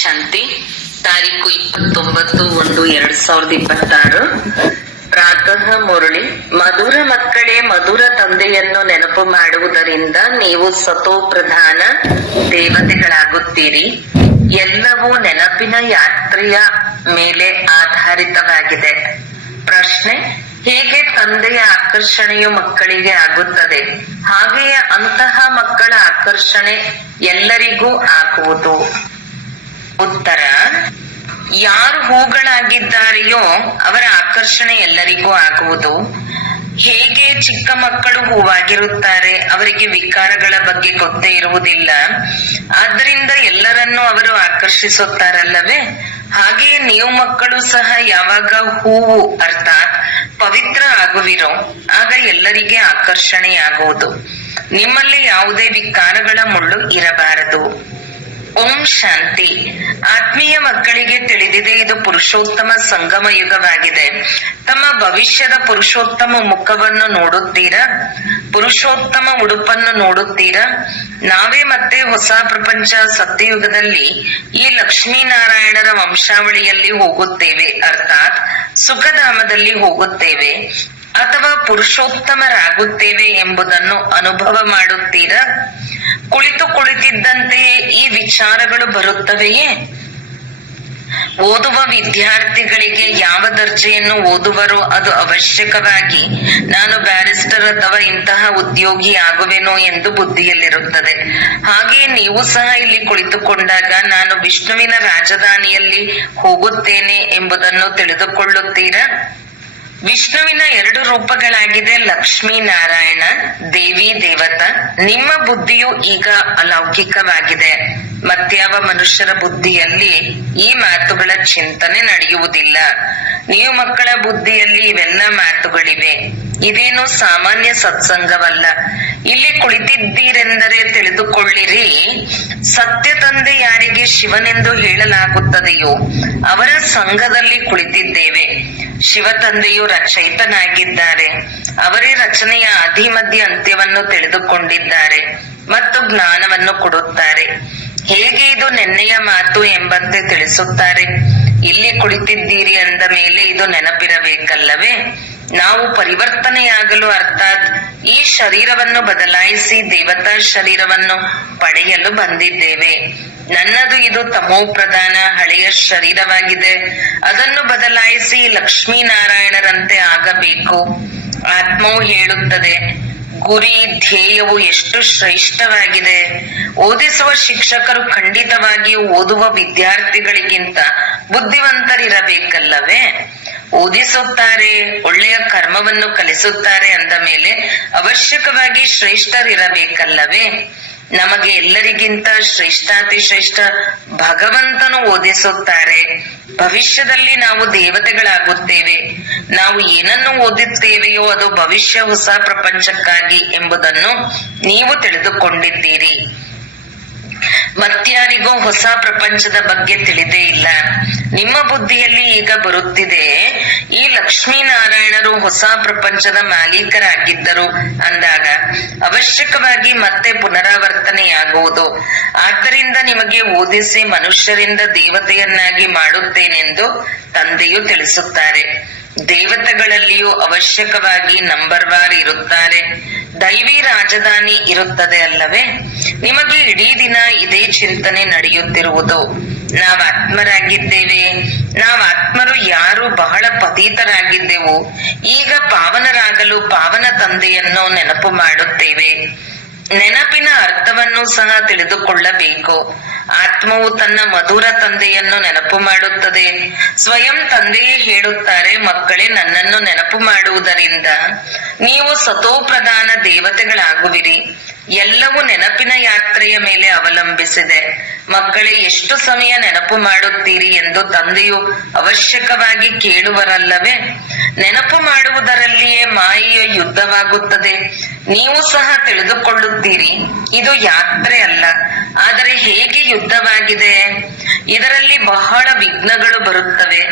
ಶಾಂತಿ. ತಾರೀಕು 29/1/2026. ಪ್ರಾತಃ ಮುರಳಿ. ಮಧುರ ಮಕ್ಕಳೇ, ಮಧುರ ತಂದೆಯನ್ನು ನೆನಪು ಮಾಡುವುದರಿಂದ ನೀವು ಸತೋ ಪ್ರಧಾನ ದೇವತೆಗಳಾಗುತ್ತೀರಿ. ಎಲ್ಲವೂ ನೆನಪಿನ ಯಾತ್ರೆಯ ಮೇಲೆ ಆಧಾರಿತವಾಗಿದೆ. ಪ್ರಶ್ನೆ: ಹೇಗೆ ತಂದೆಯ ಆಕರ್ಷಣೆಯು ಮಕ್ಕಳಿಗೆ ಆಗುತ್ತದೆ, ಹಾಗೆಯೇ ಅಂತಹ ಮಕ್ಕಳ ಆಕರ್ಷಣೆ ಎಲ್ಲರಿಗೂ ಆಗುವುದು? ಉತ್ತರ: ಯಾರು ಹೂಗಳಾಗಿದ್ದಾರೆಯೋ ಅವರ ಆಕರ್ಷಣೆ ಎಲ್ಲರಿಗೂ ಆಗುವುದು. ಹೇಗೆ ಚಿಕ್ಕ ಮಕ್ಕಳು ಹೂವಾಗಿರುತ್ತಾರೆ, ಅವರಿಗೆ ವಿಕಾರಗಳ ಬಗ್ಗೆ ಗೊತ್ತೇ ಇರುವುದಿಲ್ಲ, ಆದ್ದರಿಂದ ಎಲ್ಲರನ್ನೂ ಅವರು ಆಕರ್ಷಿಸುತ್ತಾರಲ್ಲವೇ? ಹಾಗೆಯೇ ನೀವು ಮಕ್ಕಳು ಸಹ ಯಾವಾಗ ಹೂವು ಅರ್ಥಾತ್ ಪವಿತ್ರ ಆಗುವಿರೋ ಆಗ ಎಲ್ಲರಿಗೆ ಆಕರ್ಷಣೆಯಾಗುವುದು. ನಿಮ್ಮಲ್ಲಿ ಯಾವುದೇ ವಿಕಾರಗಳ ಮುಳ್ಳು ಇರಬಾರದು. ಓಂ ಶಾಂತಿ. ಆತ್ಮೀಯ ಮಕ್ಕಳಿಗೆ ತಿಳಿದಿದೆ, ಇದು ಪುರುಷೋತ್ತಮ ಸಂಗಮ ಯುಗವಾಗಿದೆ. ತಮ್ಮ ಭವಿಷ್ಯದ ಪುರುಷೋತ್ತಮ ಮುಖವನ್ನು ನೋಡುತ್ತೀರಾ? ಪುರುಷೋತ್ತಮ ಉಡುಪನ್ನು ನೋಡುತ್ತೀರಾ? ನಾವೇ ಮತ್ತೆ ಹೊಸ ಪ್ರಪಂಚ ಸತ್ಯಯುಗದಲ್ಲಿ ಈ ಲಕ್ಷ್ಮೀನಾರಾಯಣರ ವಂಶಾವಳಿಯಲ್ಲಿ ಹೋಗುತ್ತೇವೆ, ಅರ್ಥಾತ್ ಸುಖಧಾಮದಲ್ಲಿ ಹೋಗುತ್ತೇವೆ ಅಥವಾ ಪುರುಷೋತ್ತಮರಾಗುತ್ತೇವೆ ಎಂಬುದನ್ನು ಅನುಭವ ಮಾಡುತ್ತೀರಾ? ಕುಳಿತಿದ್ದಂತೆಯೇ ಈ ವಿಚಾರಗಳು ಬರುತ್ತವೆಯೇ? ಓದುವ ವಿದ್ಯಾರ್ಥಿಗಳಿಗೆ ಯಾವ ದರ್ಜೆಯನ್ನು ಓದುವರೋ ಅದು ಅವಶ್ಯಕವಾಗಿ ನಾನು ಬ್ಯಾರಿಸ್ಟರ್ ಅಥವಾ ಇಂತಹ ಉದ್ಯೋಗಿ ಆಗುವೆನೋ ಎಂದು ಬುದ್ಧಿಯಲ್ಲಿರುತ್ತದೆ. ಹಾಗೆಯೇ ನೀವು ಸಹ ಇಲ್ಲಿ ಕುಳಿತುಕೊಂಡಾಗ ನಾನು ವಿಷ್ಣುವಿನ ರಾಜಧಾನಿಯಲ್ಲಿ ಹೋಗುತ್ತೇನೆ ಎಂಬುದನ್ನು ತಿಳಿದುಕೊಳ್ಳುತ್ತೀರಾ? ವಿಷ್ಣುವಿನ 2 ರೂಪಗಳಾಗಿದೆ, ಲಕ್ಷ್ಮೀ ನಾರಾಯಣ, ದೇವಿ ದೇವತಾ. ನಿಮ್ಮ ಬುದ್ಧಿಯು ಈಗ ಅಲೌಕಿಕವಾಗಿದೆ. ಮತ್ಯಾವ ಮನುಷ್ಯರ ಬುದ್ಧಿಯಲ್ಲಿ ಈ ಮಾತುಗಳ ಚಿಂತನೆ ನಡೆಯುವುದಿಲ್ಲ. ನೀವು ಮಕ್ಕಳ ಬುದ್ಧಿಯಲ್ಲಿ ಇವೆಲ್ಲ ಮಾತುಗಳಿವೆ. ಇದೇನು ಸಾಮಾನ್ಯ ಸತ್ಸಂಗವಲ್ಲ. ಇಲ್ಲಿ ಕುಳಿತಿದ್ದೀರೆಂದರೆ ತಿಳಿದುಕೊಳ್ಳಿರಿ, ಸತ್ಯ ತಂದೆ ಯಾರಿಗೆ ಶಿವನೆಂದು ಹೇಳಲಾಗುತ್ತದೆಯೋ ಅವರ ಸಂಘದಲ್ಲಿ ಕುಳಿತಿದ್ದೇವೆ. ಶಿವ ತಂದೆಯು ರಚಯಿತನಾಗಿದ್ದಾರೆ. ಅವರೇ ರಚನೆಯ ಆದಿಮಧ್ಯ ಅಂತ್ಯವನ್ನು ತಿಳಿದುಕೊಂಡಿದ್ದಾರೆ ಮತ್ತು ಜ್ಞಾನವನ್ನು ಕೊಡುತ್ತಾರೆ. ಹೇಗೆ ಇದು ನೆನ್ನೆಯ ಮಾತು ಎಂಬಂತೆ ತಿಳಿಸುತ್ತಾರೆ? ಇಲ್ಲಿ ಕುಳಿತಿದ್ದೀರಿ ಅಂದ ಮೇಲೆ ಇದು ನೆನಪಿರಬೇಕಲ್ಲವೇ? ನಾವು ಪರಿವರ್ತನೆಯಾಗಲು ಅರ್ಥಾತ್ ಈ ಶರೀರವನ್ನು ಬದಲಾಯಿಸಿ ದೇವತಾ ಶರೀರವನ್ನು ಪಡೆಯಲು ಬಂದಿದ್ದೇವೆ. ನನ್ನದು ಇದು ತಮೋ ಪ್ರಧಾನ ಹಳೆಯ ಶರೀರವಾಗಿದೆ. ಅದನ್ನು ಬದಲಾಯಿಸಿ ಲಕ್ಷ್ಮೀನಾರಾಯಣರಂತೆ ಆಗಬೇಕು. ಆತ್ಮವು ಹೇಳುತ್ತದೆ, ಗುರಿ ಧ್ಯೇಯವು ಎಷ್ಟು ಶ್ರೇಷ್ಠವಾಗಿದೆ. ಓದಿಸುವ ಶಿಕ್ಷಕರು ಖಂಡಿತವಾಗಿಯೂ ಓದುವ ವಿದ್ಯಾರ್ಥಿಗಳಿಗಿಂತ ಬುದ್ಧಿವಂತರಿರಬೇಕಲ್ಲವೇ? ಓದಿಸುತ್ತಾರೆ, ಒಳ್ಳೆಯ ಕರ್ಮವನ್ನು ಕಲಿಸುತ್ತಾರೆ ಅಂದ ಮೇಲೆ ಅವಶ್ಯಕವಾಗಿ ಶ್ರೇಷ್ಠರಿರಬೇಕಲ್ಲವೇ? ನಮಗೆ ಎಲ್ಲರಿಗಿಂತ ಶ್ರೇಷ್ಠಾತಿಶ್ರೇಷ್ಠ ಭಗವಂತನು ಓದಿಸುತ್ತಾರೆ. ಭವಿಷ್ಯದಲ್ಲಿ ನಾವು ದೇವತೆಗಳಾಗುತ್ತೇವೆ. ನಾವು ಏನನ್ನು ಓದುತ್ತೇವೆಯೋ ಅದು ಭವಿಷ್ಯ ಹೊಸ ಪ್ರಪಂಚಕ್ಕಾಗಿ ಎಂಬುದನ್ನು ನೀವು ತಿಳಿದುಕೊಂಡಿದ್ದೀರಿ. ಮತ್ಯಾರಿಗೂ ಹೊಸ ಪ್ರಪಂಚದ ಬಗ್ಗೆ ತಿಳಿದೇ ಇಲ್ಲ. ನಿಮ್ಮ ಬುದ್ಧಿಯಲ್ಲಿ ಈಗ ಬರುತ್ತಿದೆ, ಈ ಲಕ್ಷ್ಮೀನಾರಾಯಣರು ಹೊಸ ಪ್ರಪಂಚದ ಮಾಲೀಕರಾಗಿದ್ದರು ಅಂದಾಗ ಅವಶ್ಯಕವಾಗಿ ಮತ್ತೆ ಪುನರಾವರ್ತನೆಯಾಗುವುದು. ಆದ್ದರಿಂದ ನಿಮಗೆ ಓದಿಸಿ ಮನುಷ್ಯರಿಂದ ದೇವತೆಯನ್ನಾಗಿ ಮಾಡುತ್ತೇನೆಂದು ತಂದೆಯು ತಿಳಿಸುತ್ತಾರೆ. ದೇವತೆಗಳಲ್ಲಿಯೂ ಅವಶ್ಯಕವಾಗಿ ನಂಬರ್ ವಾರ್ ಇರುತ್ತಾರೆ. ದೈವಿ ರಾಜಧಾನಿ ಇರುತ್ತದೆ ಅಲ್ಲವೇ? ನಿಮಗೆ ಇಡೀ ದಿನ ಇದೇ ಚಿಂತನೆ ನಡೆಯುತ್ತಿರುವುದು. ನಾವು ಆತ್ಮರಾಗಿದ್ದೇವೆ. ನಾವು ಆತ್ಮರು ಯಾರು ಬಹಳ ಪತೀತರಾಗಿದ್ದೆವು, ಈಗ ಪಾವನರಾಗಲು ಪಾವನ ತಂದೆಯನ್ನು ನೆನಪು ಮಾಡುತ್ತೇವೆ. ನೆನಪಿನ ಅರ್ಥವನ್ನು ಸಹ ತಿಳಿದುಕೊಳ್ಳಬೇಕು. ಆತ್ಮವು ತನ್ನ ಮಧುರ ತಂದೆಯನ್ನು ನೆನಪು ಮಾಡುತ್ತದೆ. ಸ್ವಯಂ ತಂದೆಯೇ ಹೇಳುತ್ತಾರೆ, ಮಕ್ಕಳೇ, ನನ್ನನ್ನು ನೆನಪು ಮಾಡುವುದರಿಂದ ನೀವು ಸತೋಪ್ರಧಾನ ದೇವತೆಗಳಾಗುವಿರಿ. ಎಲ್ಲವೂ ನೆನಪಿನ ಯಾತ್ರೆಯ ಮೇಲೆ ಅವಲಂಬಿಸಿದೆ. ಮಕ್ಕಳೇ, ಎಷ್ಟು ಸಮಯ ನೆನಪು ಮಾಡುತ್ತೀರಿ ಎಂದು ತಂದೆಯು ಅವಶ್ಯಕವಾಗಿ ಕೇಳುವರಲ್ಲವೇ? ನೆನಪು ಮಾಡುವುದರಲ್ಲಿಯೇ ಮಾಯೆಯ ಯುದ್ಧವಾಗುತ್ತದೆ. ನೀವು ಸಹ ತಿಳಿದುಕೊಳ್ಳುತ್ತೀರಿ, ಇದು ಯಾತ್ರೆ ಅಲ್ಲ, ಆದರೆ ಹೇಗೆ ಯುದ್ಧವಾಗಿದೆ. ಇದರಲ್ಲಿ ಬಹಳ ವಿಘ್ನಗಳು ಬರುತ್ತವೆ.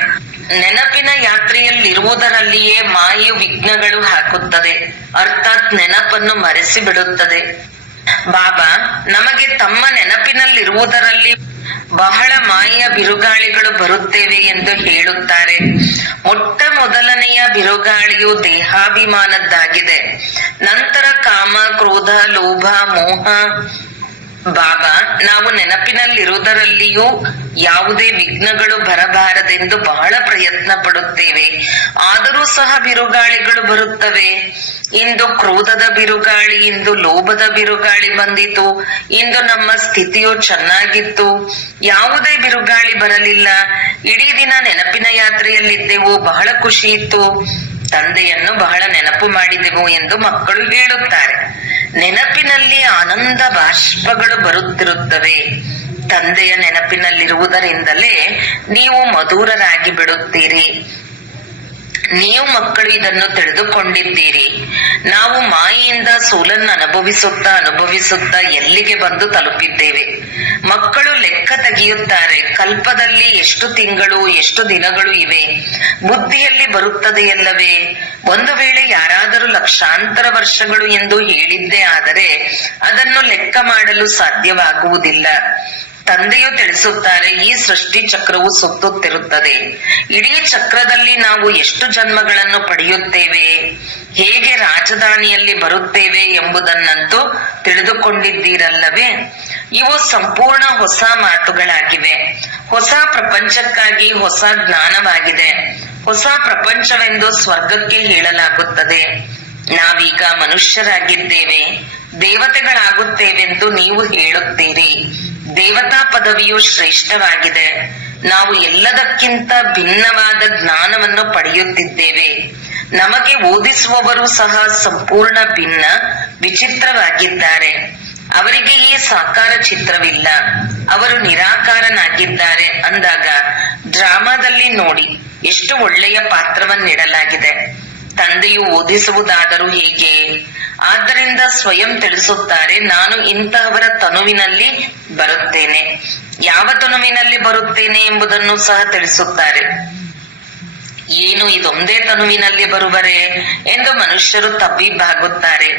ನೆನಪಿನ ಯಾತ್ರೆಯಲ್ಲಿರುವುದರಲ್ಲಿಯೇ ಮಾಯೆಯು ವಿಘ್ನಗಳು ಹಾಕುತ್ತದೆ, ಅರ್ಥಾತ್ ನೆನಪನ್ನು ಮರೆಸಿ ಬಿಡುತ್ತದೆ. ಬಾಬಾ ನಮಗೆ ತಮ್ಮ ನೆನಪಿನಲ್ಲಿರುವುದರಲ್ಲಿ ಬಹಳ ಮಾಯೆಯ ಬಿರುಗಾಳಿಗಳು ಬರುತ್ತೇವೆ ಎಂದು ಹೇಳುತ್ತಾರೆ. ಮೊಟ್ಟ ಮೊದಲನೆಯ ಬಿರುಗಾಳಿಯು ದೇಹಾಭಿಮಾನದ್ದಾಗಿದೆ. ನಂತರ ಕಾಮ, ಕ್ರೋಧ, ಲೋಭ, ಮೋಹ. ಬಾಬಾ, ನಾವು ನೆನಪಿನಲ್ಲಿರುವುದರಲ್ಲಿಯೂ ಯಾವುದೇ ವಿಘ್ನಗಳು ಬರಬಾರದೆಂದು ಬಹಳ ಪ್ರಯತ್ನ ಪಡುತ್ತೇವೆ. ಆದರೂ ಸಹ ಬಿರುಗಾಳಿಗಳು ಬರುತ್ತವೆ. ಇಂದು ಕ್ರೋಧದ ಬಿರುಗಾಳಿ, ಇಂದು ಲೋಭದ ಬಿರುಗಾಳಿ ಬಂದಿತು. ಇಂದು ನಮ್ಮ ಸ್ಥಿತಿಯು ಚೆನ್ನಾಗಿತ್ತು, ಯಾವುದೇ ಬಿರುಗಾಳಿ ಬರಲಿಲ್ಲ. ಇಡೀ ದಿನ ನೆನಪಿನ ಯಾತ್ರೆಯಲ್ಲಿದ್ದೆವು, ಬಹಳ ಖುಷಿ ಇತ್ತು, ತಂದೆಯನ್ನು ಬಹಳ ನೆನಪು ಮಾಡಿದೆವು ಎಂದು ಮಕ್ಕಳು ಹೇಳುತ್ತಾರೆ. ನೆನಪಿನಲ್ಲಿ ಆನಂದ ಬಾಷ್ಪಗಳು ಬರುತ್ತಿರುತ್ತವೆ. ತಂದೆಯ ನೆನಪಿನಲ್ಲಿರುವುದರಿಂದಲೇ ನೀವು ಮಧುರರಾಗಿ ಬಿಡುತ್ತೀರಿ. ನೀವು ಮಕ್ಕಳು ಇದನ್ನು ತಿಳಿದುಕೊಂಡಿದ್ದೀರಿ. ನಾವು ಮಾಯೆಯಿಂದ ಸೋಲನ್ನು ಅನುಭವಿಸುತ್ತಾ ಎಲ್ಲಿಗೆ ಬಂದು ತಲುಪಿದ್ದೇವೆ. ಮಕ್ಕಳು ಲೆಕ್ಕ ತೆಗೆಯುತ್ತಾರೆ, ಕಲ್ಪದಲ್ಲಿ ಎಷ್ಟು ತಿಂಗಳು, ಎಷ್ಟು ದಿನಗಳು ಇವೆ, ಬುದ್ಧಿಯಲ್ಲಿ ಬರುತ್ತದೆಯಲ್ಲವೇ. ಒಂದು ವೇಳೆ ಯಾರಾದರೂ ಲಕ್ಷಾಂತರ ವರ್ಷಗಳು ಎಂದು ಹೇಳಿದ್ದೇ ಆದರೆ ಅದನ್ನು ಲೆಕ್ಕ ಮಾಡಲು ಸಾಧ್ಯವಾಗುವುದಿಲ್ಲ. ತಂದೆಯು ತಿಳಿಸುತ್ತಾರೆ, ಈ ಸೃಷ್ಟಿ ಚಕ್ರವು ಸುತ್ತುತ್ತಿರುತ್ತದೆ. ಇಡೀ ಚಕ್ರದಲ್ಲಿ ನಾವು ಎಷ್ಟು ಜನ್ಮಗಳನ್ನು ಪಡೆಯುತ್ತೇವೆ, ಹೇಗೆ ರಾಜಧಾನಿಯಲ್ಲಿ ಬರುತ್ತೇವೆ ಎಂಬುದನ್ನಂತೂ ತಿಳಿದುಕೊಂಡಿದ್ದೀರಲ್ಲವೇ. ಇವು ಸಂಪೂರ್ಣ ಹೊಸ ಮಾತುಗಳಾಗಿವೆ. ಹೊಸ ಪ್ರಪಂಚಕ್ಕಾಗಿ ಹೊಸ ಜ್ಞಾನವಾಗಿದೆ. ಹೊಸ ಪ್ರಪಂಚವೆಂದು ಸ್ವರ್ಗಕ್ಕೆ ಹೇಳಲಾಗುತ್ತದೆ. ನಾವೀಗ ಮನುಷ್ಯರಾಗಿದ್ದೇವೆ, ದೇವತೆಗಳಾಗುತ್ತೇವೆಂದು ನೀವು ಹೇಳುತ್ತೀರಿ. ದೇವತಾ ಪದವಿಯು ಶ್ರೇಷ್ಠವಾಗಿದೆ. ನಾವು ಎಲ್ಲದಕ್ಕಿಂತ ಭಿನ್ನವಾದ ಜ್ಞಾನವನ್ನು ಪಡೆಯುತ್ತಿದ್ದೇವೆ. ನಮಗೆ ಓದಿಸುವವರು ಸಹ ಸಂಪೂರ್ಣ ಭಿನ್ನ, ವಿಚಿತ್ರವಾಗಿದ್ದಾರೆ. ಅವರಿಗೆ ಈ ಸಾಕಾರ ಚಿತ್ರವಿಲ್ಲ, ಅವರು ನಿರಾಕಾರನಾಗಿದ್ದಾರೆ ಅಂದಾಗ ಡ್ರಾಮಾದಲ್ಲಿ ನೋಡಿ ಎಷ್ಟು ಒಳ್ಳೆಯ ಪಾತ್ರವನ್ನಿಡಲಾಗಿದೆ. ತಂದೆಯು ಓದಿಸುವುದಾದರೂ ಹೇಗೆ? ಆದ್ದರಿಂದ ಸ್ವಯಂ ತಿಳಿಸುತ್ತಾರೆ, ನಾನು ಇಂತಹವರ ತನುವಿನಲ್ಲಿ ಬರುತ್ತೇನೆ. ಯಾವ ತನುವಿನಲ್ಲಿ ಬರುತ್ತೇನೆ ಎಂಬುದನ್ನು ಸಹ ತಿಳಿಸುತ್ತಾರೆ. ಏನು ಇದೊಂದೇ ತನುವಿನಲ್ಲಿ ಬರುವರೆ ಎಂದು ಮನುಷ್ಯರು ತಬ್ಬಿಬ್ಬಾಗುತ್ತಾರೆ.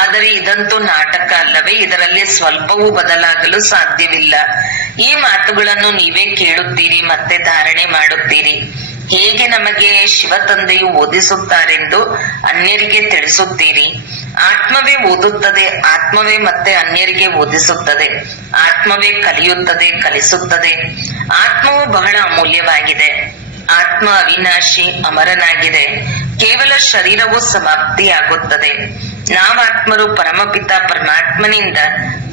ಆದರೆ ಇದಂತೂ ನಾಟಕ ಅಲ್ಲವೇ, ಇದರಲ್ಲಿ ಸ್ವಲ್ಪವೂ ಬದಲಾಗಲು ಸಾಧ್ಯವಿಲ್ಲ. ಈ ಮಾತುಗಳನ್ನು ನೀವೇ ಕೇಳುತ್ತೀರಿ, ಮತ್ತೆ ಧಾರಣೆ ಮಾಡುತ್ತೀರಿ. ಹೇಗೆ ನಮಗೆ ಶಿವ ತಂದೆಯು ಓದಿಸುತ್ತಾರೆಂದು ಅನ್ಯರಿಗೆ ತಿಳಿಸುತ್ತೀರಿ. ಆತ್ಮವೇ ಓದುತ್ತದೆ, ಆತ್ಮವೇ ಮತ್ತೆ ಅನ್ಯರಿಗೆ ಓದಿಸುತ್ತದೆ. ಆತ್ಮವೇ ಕಲಿಯುತ್ತದೆ, ಕಲಿಸುತ್ತದೆ. ಆತ್ಮವು ಬಹಳ ಅಮೂಲ್ಯವಾಗಿದೆ. ಆತ್ಮ ಅವಿನಾಶಿ, ಅಮರನಾಗಿದೆ. ಕೇವಲ ಶರೀರವು ಸಮಾಪ್ತಿಯಾಗುತ್ತದೆ. ನಾವಾತ್ಮರು ಪರಮಪಿತ ಪರಮಾತ್ಮನಿಂದ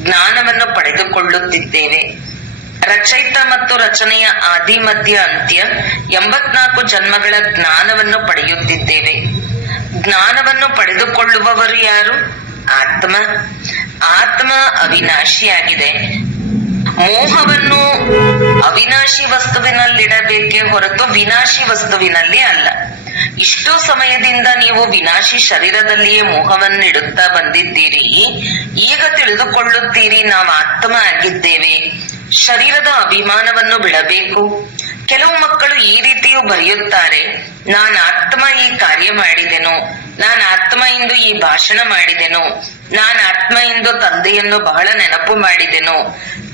ಜ್ಞಾನವನ್ನು ಪಡೆದುಕೊಳ್ಳುತ್ತಿದ್ದೇವೆ. ರಚಯಿತ ಮತ್ತು ರಚನೆಯ ಆದಿ ಮಧ್ಯ ಅಂತ್ಯ 84 ಜನ್ಮಗಳ ಜ್ಞಾನವನ್ನು ಪಡೆಯುತ್ತಿದ್ದೇವೆ. ಜ್ಞಾನವನ್ನು ಪಡೆದುಕೊಳ್ಳುವವರು ಯಾರು? ಆತ್ಮ. ಆತ್ಮ ಅವಿನಾಶಿಯಾಗಿದೆ. ಮೋಹವನ್ನು ಅವಿನಾಶಿ ವಸ್ತುವಿನಲ್ಲಿಡಬೇಕೇ ಹೊರತು ವಿನಾಶಿ ವಸ್ತುವಿನಲ್ಲಿ ಅಲ್ಲ. ಇಷ್ಟು ಸಮಯದಿಂದ ನೀವು ವಿನಾಶಿ ಶರೀರದಲ್ಲಿಯೇ ಮೋಹವನ್ನಿಡುತ್ತಾ ಬಂದಿದ್ದೀರಿ. ಈಗ ತಿಳಿದುಕೊಳ್ಳುತ್ತೀರಿ, ನಾವು ಆತ್ಮ ಆಗಿದ್ದೇವೆ. ಶರೀರದ ಅಭಿಮಾನವನ್ನು ಬಿಡಬೇಕು. ಕೆಲವು ಮಕ್ಕಳು ಈ ರೀತಿಯೂ ಬರೆಯುತ್ತಾರೆ, ನಾನು ಆತ್ಮ ಈ ಕಾರ್ಯ ಮಾಡಿದೆನು, ನಾನು ಆತ್ಮ ಇಂದು ಈ ಭಾಷಣ ಮಾಡಿದೆನು, ನಾನು ಆತ್ಮ ಇಂದು ತಂದೆಯನ್ನು ಬಹಳ ನೆನಪು ಮಾಡಿದೆನು.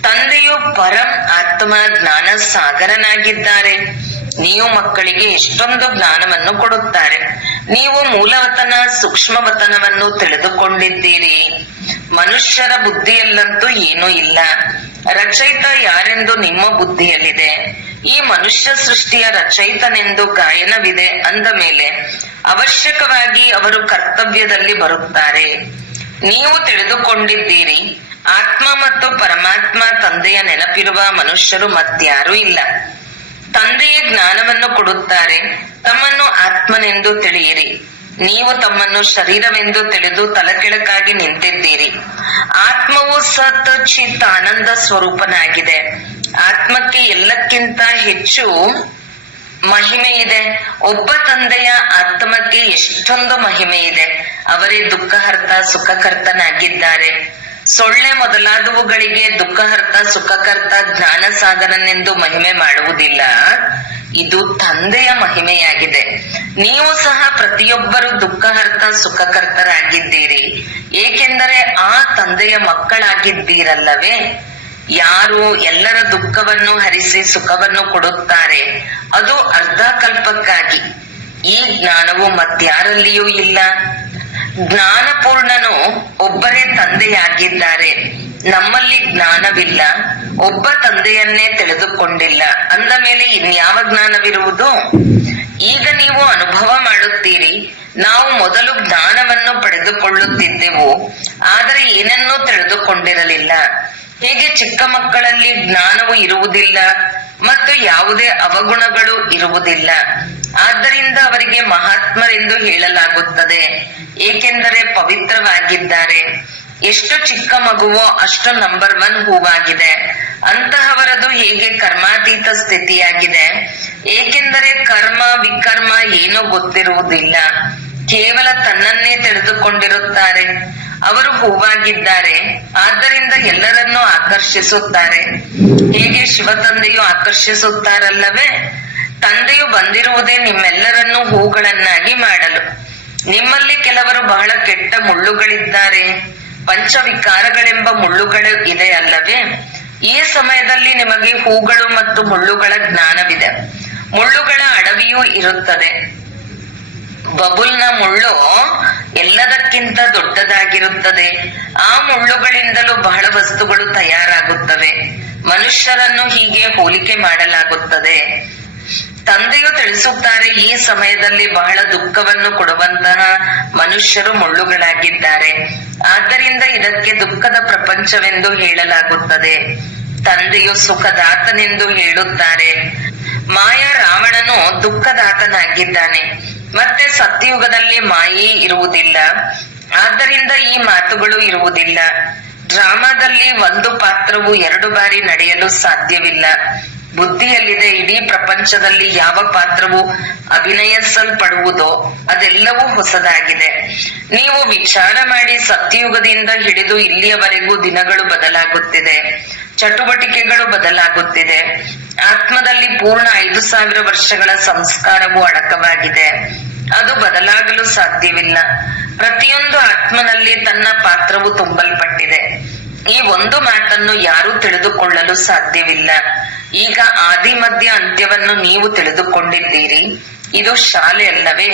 ತಂದೆಯು ಪರಂ ಆತ್ಮ ಜ್ಞಾನ ಸಾಗರನಾಗಿದ್ದಾರೆ. ನೀವು ಮಕ್ಕಳಿಗೆ ಎಷ್ಟೊಂದು ಜ್ಞಾನವನ್ನು ಕೊಡುತ್ತಾರೆ. ನೀವು ಮೂಲವತನ ಸೂಕ್ಷ್ಮವತನವನ್ನು ತಿಳಿದುಕೊಂಡಿದ್ದೀರಿ. ಮನುಷ್ಯರ ಬುದ್ಧಿಯಲ್ಲಂತೂ ಏನೂ ಇಲ್ಲ. ರಚಯಿತ ಯಾರೆಂದು ನಿಮ್ಮ ಬುದ್ಧಿಯಲ್ಲಿದೆ. ಈ ಮನುಷ್ಯ ಸೃಷ್ಟಿಯ ರಚಯಿತನೆಂದು ಗಾಯನವಿದೆ ಅಂದ ಮೇಲೆ ಅವಶ್ಯಕವಾಗಿ ಅವರು ಕರ್ತವ್ಯದಲ್ಲಿ ಬರುತ್ತಾರೆ. ನೀವು ತಿಳಿದುಕೊಂಡಿದ್ದೀರಿ, ಆತ್ಮ ಮತ್ತು ಪರಮಾತ್ಮ ತಂದೆಯ ನೆನಪಿರುವ ಮನುಷ್ಯರು ಮತ್ಯಾರೂ ಇಲ್ಲ. ತಂದೆಯೇ ಜ್ಞಾನವನ್ನು ಕೊಡುತ್ತಾರೆ. ತಮ್ಮನ್ನು ಆತ್ಮನೆಂದು ತಿಳಿಯಿರಿ. ನೀವು ತಮ್ಮನ್ನು ಶರೀರವೆಂದು ತಿಳಿದು ತಲೆಕೆಳಕಾಗಿ ನಿಂತಿದ್ದೀರಿ. ಆತ್ಮವು ಸತ್ ಚಿತ್ ಆನಂದ ಸ್ವರೂಪನಾಗಿದೆ. ಆತ್ಮಕ್ಕೆ ಎಲ್ಲಕ್ಕಿಂತ ಹೆಚ್ಚು ಮಹಿಮೆ ಇದೆ. ಒಬ್ಬ ತಂದೆಯ ಆತ್ಮಕ್ಕೆ ಎಷ್ಟೊಂದು ಮಹಿಮೆ ಇದೆ. ಅವರೇ ದುಃಖಹರ್ತ ಸುಖಕರ್ತನಾಗಿದ್ದಾರೆ. ಸೊಳ್ಳೆ ಮೊದಲಾದವುಗಳಿಗೆ ದುಃಖಹರ್ತ ಸುಖಕರ್ತ ಜ್ಞಾನ ಸಾಗರನೆಂದು ಮಹಿಮೆ ಮಾಡುವುದಿಲ್ಲ. ಇದು ತಂದೆಯ ಮಹಿಮೆಯಾಗಿದೆ. ನೀವು ಸಹ ಪ್ರತಿಯೊಬ್ಬರು ದುಃಖಹರ್ತ ಸುಖಕರ್ತರಾಗಿದ್ದೀರಿ, ಏಕೆಂದರೆ ಆ ತಂದೆಯ ಮಕ್ಕಳಾಗಿದ್ದೀರಲ್ಲವೇ. ಯಾರು ಎಲ್ಲರ ದುಃಖವನ್ನು ಹರಿಸಿ ಸುಖವನ್ನು ಕೊಡುತ್ತಾರೆ ಅದು ಅರ್ಧ ಕಲ್ಪಕ್ಕಾಗಿ. ಈ ಜ್ಞಾನವು ಮತ್ಯಾರಲ್ಲಿಯೂ ಇಲ್ಲ. ಜ್ಞಾನಪೂರ್ಣನು ಒಬ್ಬರೇ ತಂದೆಯಾಗಿದ್ದಾರೆ. ನಮ್ಮಲ್ಲಿ ಜ್ಞಾನವಿಲ್ಲ, ಒಬ್ಬ ತಂದೆಯನ್ನೇ ತಿಳಿದುಕೊಂಡಿಲ್ಲ ಅಂದ ಮೇಲೆ ಇನ್ಯಾವ ಜ್ಞಾನವಿರುವುದು? ಈಗ ನೀವು ಅನುಭವ ಮಾಡುತ್ತೀರಿ, ನಾವು ಮೊದಲು ಜ್ಞಾನವನ್ನು ಪಡೆದುಕೊಳ್ಳುತ್ತಿದ್ದೆವು, ಆದರೆ ಏನನ್ನೂ ತಿಳಿದುಕೊಂಡಿರಲಿಲ್ಲ. ಹೇಗೆ ಚಿಕ್ಕ ಮಕ್ಕಳಲ್ಲಿ ಜ್ಞಾನವು ಇರುವುದಿಲ್ಲ ಮತ್ತು ಯಾವುದೇ ಅವಗುಣಗಳು ಇರುವುದಿಲ್ಲ, ಆದ್ದರಿಂದ ಅವರಿಗೆ ಮಹಾತ್ಮರೆಂದು ಹೇಳಲಾಗುತ್ತದೆ, ಏಕೆಂದರೆ ಪವಿತ್ರವಾಗಿದ್ದಾರೆ. ಎಷ್ಟು ಚಿಕ್ಕ ಮಗುವೋ ಅಷ್ಟು ನಂಬರ್ 1 ಹೂವಾಗಿದೆ. ಅಂತಹವರದು ಹೇಗೆ ಕರ್ಮಾತೀತ ಸ್ಥಿತಿಯಾಗಿದೆ, ಏಕೆಂದರೆ ಕರ್ಮ ವಿಕರ್ಮ ಏನೂ ಗೊತ್ತಿರುವುದಿಲ್ಲ, ಕೇವಲ ತನ್ನನ್ನೇ ತಿಳಿದುಕೊಂಡಿರುತ್ತಾರೆ. ಅವರು ಹೂವಾಗಿದ್ದಾರೆ, ಆದ್ದರಿಂದ ಎಲ್ಲರನ್ನೂ ಆಕರ್ಷಿಸುತ್ತಾರೆ. ಹೇಗೆ ಶಿವತಂದೆಯು ಆಕರ್ಷಿಸುತ್ತಾರಲ್ಲವೇ? ತಂದೆಯು ಬಂದಿರುವುದೇ ನಿಮ್ಮೆಲ್ಲರನ್ನೂ ಹೂಗಳನ್ನಾಗಿ ಮಾಡಲು. ನಿಮ್ಮಲ್ಲಿ ಕೆಲವರು ಬಹಳ ಕೆಟ್ಟ ಮುಳ್ಳುಗಳಿದ್ದಾರೆ, ಪಂಚವಿಕಾರಗಳೆಂಬ ಮುಳ್ಳುಗಳು ಇದೆ ಅಲ್ಲವೇ? ಈ ಸಮಯದಲ್ಲಿ ನಿಮಗೆ ಹೂಗಳು ಮತ್ತು ಮುಳ್ಳುಗಳ ಜ್ಞಾನವಿದೆ. ಮುಳ್ಳುಗಳ ಅಡವಿಯೂ ಇರುತ್ತದೆ. ಬಬುಲ್ನ ಮುಳ್ಳು ಎಲ್ಲದಕ್ಕಿಂತ ದೊಡ್ಡದಾಗಿರುತ್ತದೆ. ಆ ಮುಳ್ಳುಗಳಿಂದಲೂ ಬಹಳ ವಸ್ತುಗಳು ತಯಾರಾಗುತ್ತವೆ. ಮನುಷ್ಯರನ್ನು ಹೀಗೆ ಹೋಲಿಕೆ ಮಾಡಲಾಗುತ್ತದೆ. ತಂದೆಯು ತಿಳಿಸುತ್ತಾರೆ, ಈ ಸಮಯದಲ್ಲಿ ಬಹಳ ದುಃಖವನ್ನು ಕೊಡುವಂತಹ ಮನುಷ್ಯರು ಮುಳ್ಳುಗಳಾಗಿದ್ದಾರೆ. ಆದ್ದರಿಂದ ಇದಕ್ಕೆ ದುಃಖದ ಪ್ರಪಂಚವೆಂದು ಹೇಳಲಾಗುತ್ತದೆ. ತಂದೆಯು ಸುಖದಾತನೆಂದು ಹೇಳುತ್ತಾರೆ. ಮಾಯಾ ರಾವಣನು ದುಃಖದಾತನಾಗಿದ್ದಾನೆ. ಮತ್ತೆ ಸತ್ಯಯುಗದಲ್ಲಿ ಮಾಯೆ ಇರುವುದಿಲ್ಲ, ಆದ್ದರಿಂದ ಈ ಮಾತುಗಳು ಇರುವುದಿಲ್ಲ. ಡ್ರಾಮಾದಲ್ಲಿ ಒಂದು ಪಾತ್ರವು 2 ಬಾರಿ ನಡೆಯಲು ಸಾಧ್ಯವಿಲ್ಲ. ಬುದ್ಧಿಯಲ್ಲಿದೆ, ಇಡೀ ಪ್ರಪಂಚದಲ್ಲಿ ಯಾವ ಪಾತ್ರವು ಅಭಿನಯಿಸಲ್ಪಡುವುದೋ ಅದೆಲ್ಲವೂ ಹೊಸದಾಗಿದೆ. ನೀವು ವಿಚಾರ ಮಾಡಿ, ಸತ್ಯಯುಗದಿಂದ ಹಿಡಿದು ಇಲ್ಲಿಯವರೆಗೂ ದಿನಗಳು ಬದಲಾಗುತ್ತಿದೆ, ಚಟುವಟಿಕೆಗಳು ಬದಲಾಗುತ್ತಿದೆ. ಆತ್ಮದಲ್ಲಿ ಪೂರ್ಣ 5000 ವರ್ಷಗಳ ಸಂಸ್ಕಾರವು ಅಡಕವಾಗಿದೆ, ಅದು ಬದಲಾಗಲು ಸಾಧ್ಯವಿಲ್ಲ. ಪ್ರತಿಯೊಂದು ಆತ್ಮನಲ್ಲಿ ತನ್ನ ಪಾತ್ರವು ತುಂಬಲ್ಪಟ್ಟಿದೆ. ಈ ಒಂದು ಮಾತನ್ನು ಯಾರೂ ತಿಳಿದುಕೊಳ್ಳಲು ಸಾಧ್ಯವಿಲ್ಲ. ಈಗ ಆದಿ ಮಧ್ಯ ಅಂತ್ಯವನ್ನು ನೀವು ತಿಳಿದುಕೊಂಡಿದ್ದೀರಿ. ಇದು ಶಾಲೆ ಅಲ್ಲವೇ?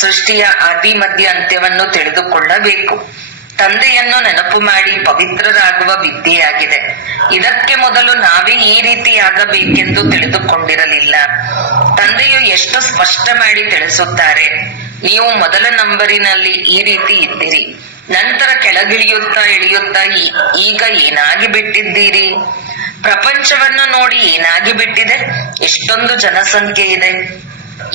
ಸೃಷ್ಟಿಯ ಆದಿ ಮಧ್ಯ ಅಂತ್ಯವನ್ನು ತಿಳಿದುಕೊಳ್ಳಬೇಕು. ತಂದೆಯನ್ನು ನೆನಪು ಮಾಡಿ ಪವಿತ್ರರಾಗುವ ವಿದ್ಯೆಯಾಗಿದೆ. ಇದಕ್ಕೆ ಮೊದಲು ನಾವೇ ಈ ರೀತಿಯಾಗಬೇಕೆಂದು ತಿಳಿದುಕೊಂಡಿರಲಿಲ್ಲ. ತಂದೆಯು ಎಷ್ಟು ಸ್ಪಷ್ಟ ಮಾಡಿ ತಿಳಿಸುತ್ತಾರೆ, ನೀವು ಮೊದಲ ನಂಬರಿನಲ್ಲಿ ಈ ರೀತಿ ಇದ್ದೀರಿ, ನಂತರ ಕೆಳಗಿಳಿಯುತ್ತಾ ಇಳಿಯುತ್ತಾ ಈಗ ಏನಾಗಿ ಬಿಟ್ಟಿದ್ದೀರಿ. ಪ್ರಪಂಚವನ್ನು ನೋಡಿ ಏನಾಗಿ ಬಿಟ್ಟಿದೆ, ಎಷ್ಟೊಂದು ಜನಸಂಖ್ಯೆ ಇದೆ.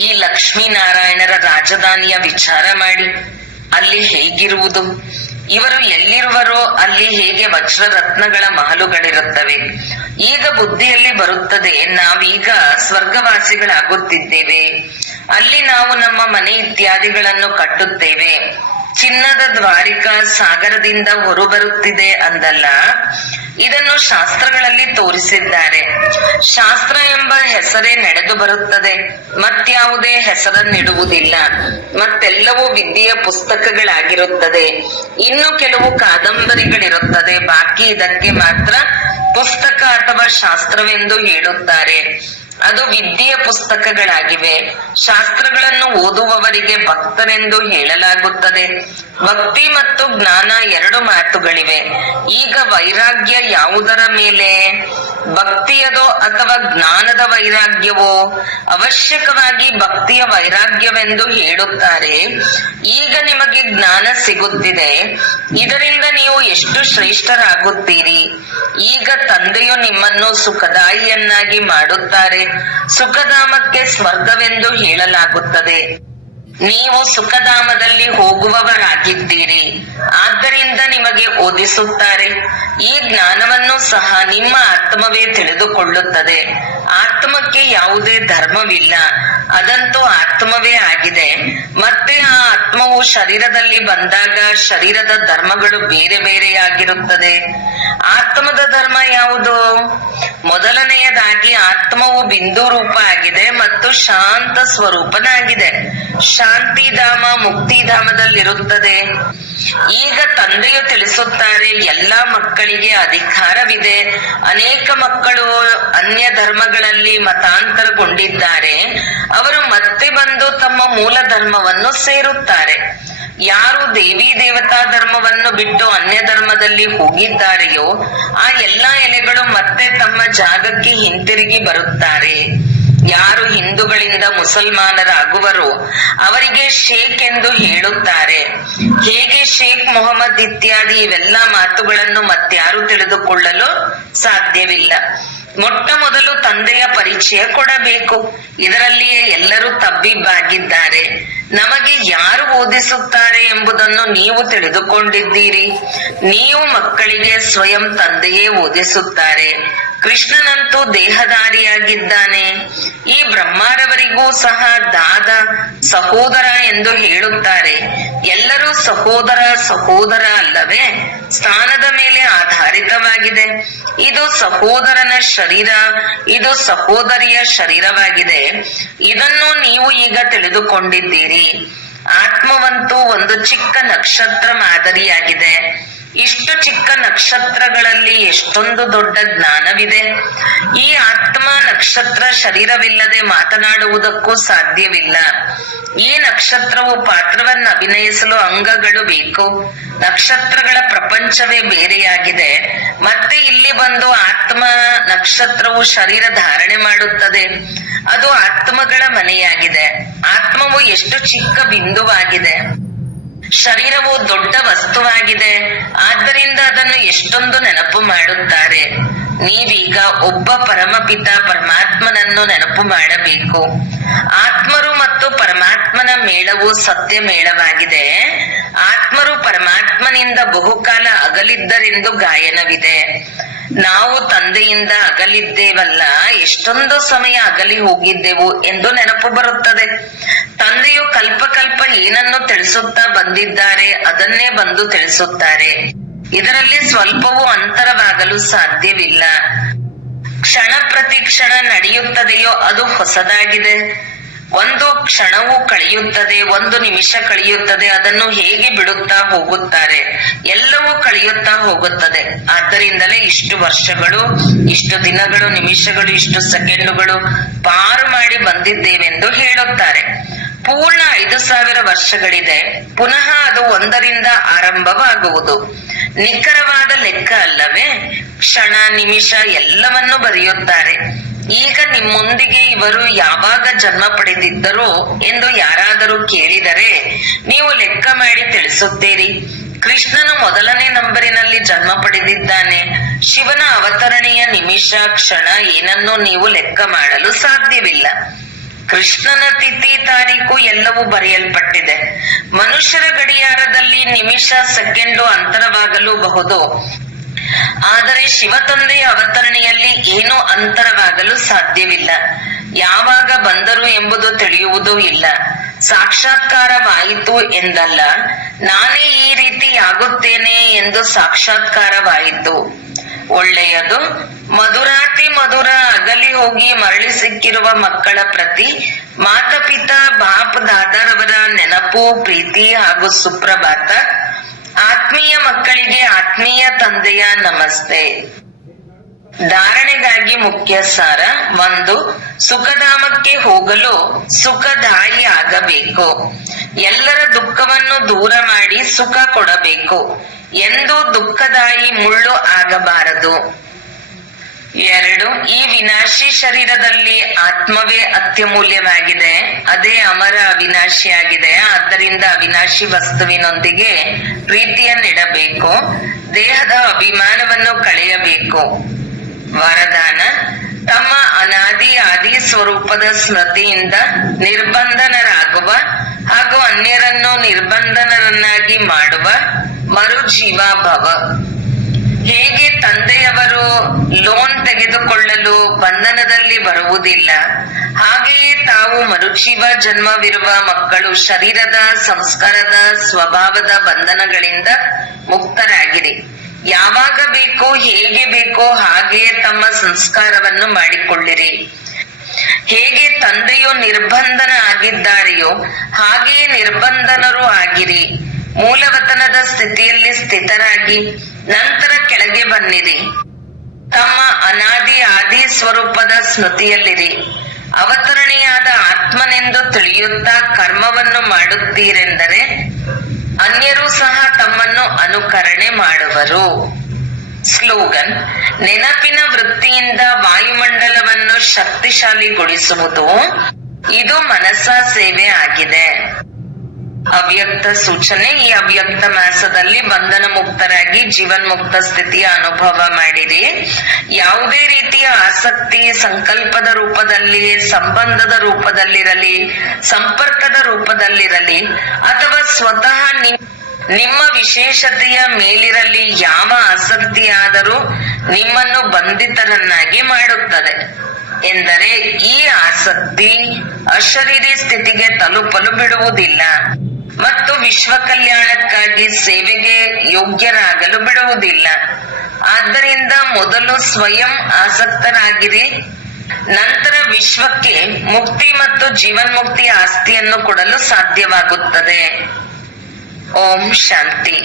ಈ ಲಕ್ಷ್ಮೀನಾರಾಯಣರ ರಾಜಧಾನಿಯ ವಿಚಾರ ಮಾಡಿ, ಅಲ್ಲಿ ಹೇಗಿರುವುದು? ಇವರು ಎಲ್ಲಿರುವರೋ ಅಲ್ಲಿ ಹೇಗೆ ವಜ್ರ ರತ್ನಗಳ ಮಹಲುಗಳಿರುತ್ತವೆ. ಈಗ ಬುದ್ಧಿಯಲ್ಲಿ ಬರುತ್ತದೆ, ನಾವೀಗ ಸ್ವರ್ಗವಾಸಿಗಳಾಗುತ್ತಿದ್ದೇವೆ. ಅಲ್ಲಿ ನಾವು ನಮ್ಮ ಮನೆ ಇತ್ಯಾದಿಗಳನ್ನು ಕಟ್ಟುತ್ತೇವೆ. ಚಿನ್ನದ ದ್ವಾರಿಕಾ ಸಾಗರದಿಂದ ಹೊರಬರುತ್ತಿದೆ ಅಂದಲ್ಲ, ಇದನ್ನು ಶಾಸ್ತ್ರಗಳಲ್ಲಿ ತೋರಿಸಿದ್ದಾರೆ. ಶಾಸ್ತ್ರ ಎಂಬ ಹೆಸರೇ ನಡೆದು ಬರುತ್ತದೆ, ಮತ್ಯಾವುದೇ ಹೆಸರನ್ನಿಡುವುದಿಲ್ಲ. ಮತ್ತೆಲ್ಲವೂ ವಿದ್ಯೆಯ ಪುಸ್ತಕಗಳಾಗಿರುತ್ತದೆ. ಇನ್ನು ಕೆಲವು ಕಾದಂಬರಿಗಳಿರುತ್ತದೆ, ಬಾಕಿ ಇದಕ್ಕೆ ಮಾತ್ರ ಪುಸ್ತಕ ಅಥವಾ ಶಾಸ್ತ್ರವೆಂದು ಹೇಳುತ್ತಾರೆ. ಅದು ವಿದ್ಯೆಯ ಪುಸ್ತಕಗಳಾಗಿವೆ. ಶಾಸ್ತ್ರಗಳನ್ನು ಓದುವವರಿಗೆ ಭಕ್ತರೆಂದು ಹೇಳಲಾಗುತ್ತದೆ. ಭಕ್ತಿ ಮತ್ತು ಜ್ಞಾನ 2 ಮಾತುಗಳಿವೆ. ಈಗ ವೈರಾಗ್ಯ ಯಾವುದರ ಮೇಲೆ? ಭಕ್ತಿಯದೋ ಅಥವಾ ಜ್ಞಾನದ ವೈರಾಗ್ಯವೋ? ಅವಶ್ಯಕವಾಗಿ ಭಕ್ತಿಯ ವೈರಾಗ್ಯವೆಂದು ಹೇಳುತ್ತಾರೆ. ಈಗ ನಿಮಗೆ ಜ್ಞಾನ ಸಿಗುತ್ತಿದೆ, ಇದರಿಂದ ನೀವು ಎಷ್ಟು ಶ್ರೇಷ್ಠರಾಗುತ್ತೀರಿ. ಈಗ ತಂದೆಯು ನಿಮ್ಮನ್ನು ಸುಖದಾಯಿಯನ್ನಾಗಿ ಮಾಡುತ್ತಾರೆ. ಸುಖಧಾಮಕ್ಕೆ ಸ್ವರ್ಗವೆಂದು ಹೇಳಲಾಗುತ್ತದೆ. ನೀವು ಸುಖಧಾಮದಲ್ಲಿ ಹೋಗುವವರಾಗಿದ್ದೀರಿ, ಆದ್ದರಿಂದ ನಿಮಗೆ ಓದಿಸುತ್ತಾರೆ. ಈ ಜ್ಞಾನವನ್ನು ಸಹ ನಿಮ್ಮ ಆತ್ಮವೇ ತಿಳಿದುಕೊಳ್ಳುತ್ತದೆ. ಆತ್ಮಕ್ಕೆ ಯಾವುದೇ ಧರ್ಮವಿಲ್ಲ, ಅದಂತೂ ಆತ್ಮವೇ ಆಗಿದೆ. ಮತ್ತೆ ಆ ಆತ್ಮವು ಶರೀರದಲ್ಲಿ ಬಂದಾಗ ಶರೀರದ ಧರ್ಮಗಳು ಬೇರೆ ಬೇರೆಯಾಗಿರುತ್ತದೆ. ಆತ್ಮದ ಧರ್ಮ ಯಾವುದು? ಮೊದಲನೆಯದಾಗಿ ಆತ್ಮವು ಬಿಂದು ರೂಪ ಆಗಿದೆ ಮತ್ತು ಶಾಂತ ಸ್ವರೂಪನಾಗಿದೆ. ಶಾಂತಿಧಾಮ ಮುಕ್ತಿಧಾಮದಲ್ಲಿರುತ್ತದೆ. ಈಗ ತಂದೆಯು ತಿಳಿಸುತ್ತಾರೆ, ಎಲ್ಲಾ ಮಕ್ಕಳಿಗೆ ಅಧಿಕಾರವಿದೆ. ಅನೇಕ ಮಕ್ಕಳು ಅನ್ಯ ಧರ್ಮಗಳಲ್ಲಿ ಮತಾಂತರಗೊಂಡಿದ್ದಾರೆ. ಅವರು ಮತ್ತೆ ಬಂದು ತಮ್ಮ ಮೂಲ ಧರ್ಮವನ್ನು ಸೇರುತ್ತಾರೆ. ಯಾರು ದೇವಿ ದೇವತಾ ಧರ್ಮವನ್ನು ಬಿಟ್ಟು ಅನ್ಯ ಧರ್ಮದಲ್ಲಿ ಹೋಗಿದ್ದಾರೆಯೋ ಆ ಎಲ್ಲಾ ಎಲೆಗಳು ಮತ್ತೆ ತಮ್ಮ ಜಾಗಕ್ಕೆ ಹಿಂತಿರುಗಿ ಬರುತ್ತಾರೆ. ಯಾರು ಹಿಂದೂಗಳಿಂದ ಮುಸಲ್ಮಾನರಾಗುವರೋ ಅವರಿಗೆ ಶೇಖ್ ಎಂದು ಹೇಳುತ್ತಾರೆ. ಹೇಗೆ ಶೇಖ್ ಮೊಹಮ್ಮದ್ ಇತ್ಯಾದಿ ಇವೆಲ್ಲ ಮಾತುಗಳನ್ನು ಮತ್ಯಾರು ತಿಳಿದುಕೊಳ್ಳಲು ಸಾಧ್ಯವಿಲ್ಲ. ಮೊಟ್ಟ ಮೊದಲು ತಂದೆಯ ಪರಿಚಯ ಕೊಡಬೇಕು. ಇದರಲ್ಲಿಯೇ ಎಲ್ಲರೂ ತಬ್ಬಿಬ್ಬಾಗಿದ್ದಾರೆ. ನಮಗೆ ಯಾರು ಓದಿಸುತ್ತಾರೆ ಎಂಬುದನ್ನು ನೀವು ತಿಳಿದುಕೊಂಡಿದ್ದೀರಿ. ನೀವು ಮಕ್ಕಳಿಗೆ ಸ್ವಯಂ ತಂದೆಯೇ ಓದಿಸುತ್ತಾರೆ. ಕೃಷ್ಣನಂತೂ ದೇಹಧಾರಿಯಾಗಿದ್ದಾನೆ. ಈ ಬ್ರಹ್ಮಾರವರಿಗೂ ಸಹ ದಾದ ಸಹೋದರ ಎಂದು ಹೇಳುತ್ತಾರೆ. ಎಲ್ಲರೂ ಸಹೋದರ ಸಹೋದರ ಅಲ್ಲವೇ? ಸ್ಥಾನದ ಮೇಲೆ ಆಧಾರಿತವಾಗಿದೆ. ಇದು ಸಹೋದರನ ಶರೀರ, ಇದು ಸಹೋದರಿಯ ಶರೀರವಾಗಿದೆ. ಇದನ್ನು ನೀವು ಈಗ ತಿಳಿದುಕೊಂಡಿದ್ದೀರಿ. ಆತ್ಮವಂತೂ ಒಂದು ಚಿಕ್ಕ ನಕ್ಷತ್ರ ಮಾದರಿಯಾಗಿದೆ. ಇಷ್ಟು ಚಿಕ್ಕ ನಕ್ಷತ್ರಗಳಲ್ಲಿ ಎಷ್ಟೊಂದು ದೊಡ್ಡ ಜ್ಞಾನವಿದೆ. ಈ ಆತ್ಮ ನಕ್ಷತ್ರ ಶರೀರವಿಲ್ಲದೆ ಮಾತನಾಡುವುದಕ್ಕೂ ಸಾಧ್ಯವಿಲ್ಲ. ಈ ನಕ್ಷತ್ರವು ಪಾತ್ರವನ್ನು ಅಭಿನಯಿಸಲು ಅಂಗಗಳು ಬೇಕು. ನಕ್ಷತ್ರಗಳ ಪ್ರಪಂಚವೇ ಬೇರೆಯಾಗಿದೆ. ಮತ್ತೆ ಇಲ್ಲಿ ಬಂದು ಆತ್ಮ ನಕ್ಷತ್ರವು ಶರೀರ ಧಾರಣೆ ಮಾಡುತ್ತದೆ. ಅದು ಆತ್ಮಗಳ ಮನೆಯಾಗಿದೆ. ಆತ್ಮವು ಎಷ್ಟು ಚಿಕ್ಕ ಬಿಂದುವಾಗಿದೆ. ಶರೀರವು ದೊಡ್ಡ ವಸ್ತುವಾಗಿದೆ. ಆದ್ದರಿಂದ ಅದನ್ನು ಎಷ್ಟೊಂದು ನೆನಪು ಮಾಡುತ್ತಾರೆ. ನೀವೀಗ ಒಬ್ಬ ಪರಮಪಿತ ಪರಮಾತ್ಮನನ್ನು ನೆನಪು ಮಾಡಬೇಕು. ಆತ್ಮರು ಮತ್ತು ಪರಮಾತ್ಮನ ಮೇಳವು ಸತ್ಯ ಮೇಳವಾಗಿದೆ. ಆತ್ಮರು ಪರಮಾತ್ಮನಿಂದ ಬಹುಕಾಲ ಅಗಲಿದ್ದರೆಂದು ಗಾಯನವಿದೆ. ನಾವು ತಂದೆಯಿಂದ ಅಗಲಿದ್ದೇವಲ್ಲ, ಎಷ್ಟೊಂದು ಸಮಯ ಅಗಲಿ ಹೋಗಿದ್ದೆವು ಎಂದು ನೆನಪು ಬರುತ್ತದೆ. ತಂದೆಯು ಕಲ್ಪ ಕಲ್ಪ ಏನನ್ನು ತಿಳಿಸುತ್ತಾ ಬಂದಿದ್ದಾರೆ ಅದನ್ನೇ ಬಂದು ತಿಳಿಸುತ್ತಾರೆ. ಇದರಲ್ಲಿ ಸ್ವಲ್ಪವೂ ಅಂತರವಾಗಲು ಸಾಧ್ಯವಿಲ್ಲ. ಕ್ಷಣ ಪ್ರತಿ ಕ್ಷಣ ನಡೆಯುತ್ತದೆಯೋ ಅದು ಹೊಸದಾಗಿದೆ. ಒಂದು ಕ್ಷಣವೂ ಕಳೆಯುತ್ತದೆ, ಒಂದು ನಿಮಿಷ ಕಳೆಯುತ್ತದೆ. ಅದನ್ನು ಹೇಗೆ ಬಿಡುತ್ತಾ ಹೋಗುತ್ತಾರೆ. ಎಲ್ಲವೂ ಕಳೆಯುತ್ತಾ ಹೋಗುತ್ತದೆ. ಆದ್ದರಿಂದಲೇ ಇಷ್ಟು ವರ್ಷಗಳು, ಇಷ್ಟು ದಿನಗಳು, ನಿಮಿಷಗಳು, ಇಷ್ಟು ಸೆಕೆಂಡುಗಳು ಪಾರು ಮಾಡಿ ಬಂದಿದ್ದೇವೆಂದು ಹೇಳುತ್ತಾರೆ. ಪೂರ್ಣ 5000 ವರ್ಷಗಳಿದೆ. ಪುನಃ ಅದು ಒಂದರಿಂದ ಆರಂಭವಾಗುವುದು. ನಿಖರವಾದ ಲೆಕ್ಕ ಅಲ್ಲವೇ? ಕ್ಷಣ ನಿಮಿಷ ಎಲ್ಲವನ್ನೂ ಬರೆಯುತ್ತಾರೆ. ಈಗ ನಿಮ್ಮೊಂದಿಗೆ ಇವರು ಯಾವಾಗ ಜನ್ಮ ಪಡೆದಿದ್ದರೋ ಎಂದು ಯಾರಾದರೂ ಕೇಳಿದರೆ ನೀವು ಲೆಕ್ಕ ಮಾಡಿ ತಿಳಿಸುತ್ತೀರಿ. ಕೃಷ್ಣನು ಮೊದಲನೇ ನಂಬರಿನಲ್ಲಿ ಜನ್ಮ ಪಡೆದಿದ್ದಾನೆ. ಶಿವನ ಅವತರಣೆಯ ನಿಮಿಷ ಕ್ಷಣ ಏನನ್ನೂ ನೀವು ಲೆಕ್ಕ ಮಾಡಲು ಸಾಧ್ಯವಿಲ್ಲ. ಕೃಷ್ಣನ ತಿಥಿ ತಾರೀಕು ಎಲ್ಲವೂ ಬರೆಯಲ್ಪಟ್ಟಿದೆ. ಮನುಷ್ಯರ ಗಡಿಯಾರದಲ್ಲಿ ನಿಮಿಷ ಸೆಕೆಂಡು ಅಂತರವಾಗಲೂಬಹುದು. ಆದರೆ ಶಿವ ತಂದೆಯ ಅವತರಣೆಯಲ್ಲಿ ಏನೂ ಅಂತರವಾಗಲು ಸಾಧ್ಯವಿಲ್ಲ. ಯಾವಾಗ ಬಂದರು ಎಂಬುದು ತಿಳಿಯುವುದೂ ಇಲ್ಲ. ಸಾಕ್ಷಾತ್ಕಾರವಾಯಿತು ಎಂದಲ್ಲ, ನಾನೇ ಈ ರೀತಿ ಆಗುತ್ತೇನೆ ಎಂದು ಸಾಕ್ಷಾತ್ಕಾರವಾಯಿತು. ಒಳ್ಳೆಯದು. ಮಧುರಾತಿ ಮಧುರ ಅಗಲಿ ಹೋಗಿ ಮರಳಿ ಸಿಕ್ಕಿರುವ ಮಕ್ಕಳ ಪ್ರತಿ ಮಾತಾಪಿತಾ ಬಾಪ್ ದಾದಾರವರ ನೆನಪು, ಪ್ರೀತಿ ಹಾಗೂ ಸುಪ್ರಭಾತ. ಆತ್ಮೀಯ ಮಕ್ಕಳಿಗೆ ಆತ್ಮೀಯ ತಂದೆಯ ನಮಸ್ತೆ. ಧಾರಣೆಗಾಗಿ ಮುಖ್ಯ ಸಾರ. 1. ಸುಖಧಾಮಕ್ಕೆ ಹೋಗಲು ಸುಖದಾಯಿ ಆಗಬೇಕು. ಎಲ್ಲರ ದುಃಖವನ್ನು ದೂರ ಮಾಡಿ ಸುಖ ಕೊಡಬೇಕು. ಎಂದೂ ದುಃಖದಾಯಿ ಮುಳ್ಳು ಆಗಬಾರದು. 2. ಈ ವಿನಾಶಿ ಶರೀರದಲ್ಲಿ ಆತ್ಮವೇ ಅತ್ಯಮೂಲ್ಯವಾಗಿದೆ. ಅದೇ ಅಮರ ಅವಿನಾಶಿಯಾಗಿದೆ. ಆದ್ದರಿಂದ ಅವಿನಾಶಿ ವಸ್ತುವಿನೊಂದಿಗೆ ಪ್ರೀತಿಯನ್ನಿಡಬೇಕು. ದೇಹದ ಅಭಿಮಾನವನ್ನು ಕಳೆಯಬೇಕು. ವರದಾನ. ತಮ್ಮ ಅನಾದಿ ಆದಿ ಸ್ವರೂಪದ ಸ್ಮೃತಿಯಿಂದ ನಿರ್ಬಂಧನರಾಗುವ ಹಾಗೂ ಅನ್ಯರನ್ನು ನಿರ್ಬಂಧನರನ್ನಾಗಿ ಮಾಡುವ ಮರುಜೀವ ಭವ. ಹೇಗೆ ತಂದೆಯವರು ಲೋನ್ ತೆಗೆದುಕೊಳ್ಳಲು ಬಂಧನದಲ್ಲಿ ಬರುವುದಿಲ್ಲ, ಹಾಗೆಯೇ ತಾವು ಮರುಜೀವ ಜನ್ಮವಿರುವ ಮಕ್ಕಳು ಶರೀರದ ಸಂಸ್ಕಾರದ ಸ್ವಭಾವದ ಬಂಧನಗಳಿಂದ ಮುಕ್ತರಾಗಿರಿ. ಯಾವಾಗ ಬೇಕೋ ಹೇಗೆ ಬೇಕೋ ಹಾಗೆಯೇ ತಮ್ಮ ಸಂಸ್ಕಾರವನ್ನು ಮಾಡಿಕೊಳ್ಳಿರಿ. ಹೇಗೆ ತಂದೆಯು ನಿರ್ಬಂಧನ ಆಗಿದ್ದಾರೆಯೋ ಹಾಗೆಯೇ ನಿರ್ಬಂಧನರು ಆಗಿರಿ. ಮೂಲವತನದ ಸ್ಥಿತಿಯಲ್ಲಿ ಸ್ಥಿತರಾಗಿ ನಂತರ ಕೆಳಗೆ ಬನ್ನಿರಿ. ತಮ್ಮ ಅನಾದಿ ಆದಿ ಸ್ವರೂಪದ ಸ್ಮೃತಿಯಲ್ಲಿರಿ. ಅವತರಣೆಯಾದ ಆತ್ಮನೆಂದು ತಿಳಿಯುತ್ತಾ ಕರ್ಮವನ್ನು ಮಾಡುತ್ತೀರೆಂದರೆ ಅನ್ಯರೂ ಸಹ ತಮ್ಮನ್ನು ಅನುಕರಣೆ ಮಾಡುವರು. ಸ್ಲೋಗನ್: ನೆನಪಿನ ವೃತ್ತಿಯಿಂದ ವಾಯುಮಂಡಲವನ್ನು ಶಕ್ತಿಶಾಲಿಗೊಳಿಸುವುದು ಇದು ಮನಸ್ಸ ಸೇವೆ ಆಗಿದೆ. ಅವ್ಯಕ್ತ ಸೂಚನೆ: ಈ ಅವ್ಯಕ್ತ ಮಾಸದಲ್ಲಿ ಬಂಧನ ಮುಕ್ತರಾಗಿ ಜೀವನ್ಮುಕ್ತ ಸ್ಥಿತಿಯ ಅನುಭವ ಮಾಡಿರಿ. ಯಾವುದೇ ರೀತಿಯ ಆಸಕ್ತಿ ಸಂಕಲ್ಪದ ರೂಪದಲ್ಲಿ, ಸಂಬಂಧದ ರೂಪದಲ್ಲಿರಲಿ, ಸಂಪರ್ಕದ ರೂಪದಲ್ಲಿರಲಿ ಅಥವಾ ಸ್ವತಃ ನಿಮ್ಮ ವಿಶೇಷತೆಯ ಮೇಲಿರಲಿ, ಯಾವ ಆಸಕ್ತಿಯಾದರೂ ನಿಮ್ಮನ್ನು ಬಂಧಿತರನ್ನಾಗಿ ಮಾಡುತ್ತದೆ. ಎಂದರೆ ಈ ಆಸಕ್ತಿ ಅಶರೀರಿ ಸ್ಥಿತಿಗೆ ತಲುಪಲು ಬಿಡುವುದಿಲ್ಲ ಮತ್ತು ವಿಶ್ವ ಕಲ್ಯಾಣಕ್ಕಾಗಿ ಸೇವೆಗೆ ಯೋಗ್ಯರಾಗಲು ಬಿಡುವುದಿಲ್ಲ. ಆದ್ದರಿಂದ ಮೊದಲು ಸ್ವಯಂ ಆಸಕ್ತರಾಗಿರಿ, ನಂತರ ವಿಶ್ವಕ್ಕೆ ಮುಕ್ತಿ ಮತ್ತು ಜೀವನ್ಮುಕ್ತಿಯ ಆಸ್ತಿಯನ್ನು ಕೊಡಲು ಸಾಧ್ಯವಾಗುತ್ತದೆ. ಓಂ ಶಾಂತಿ.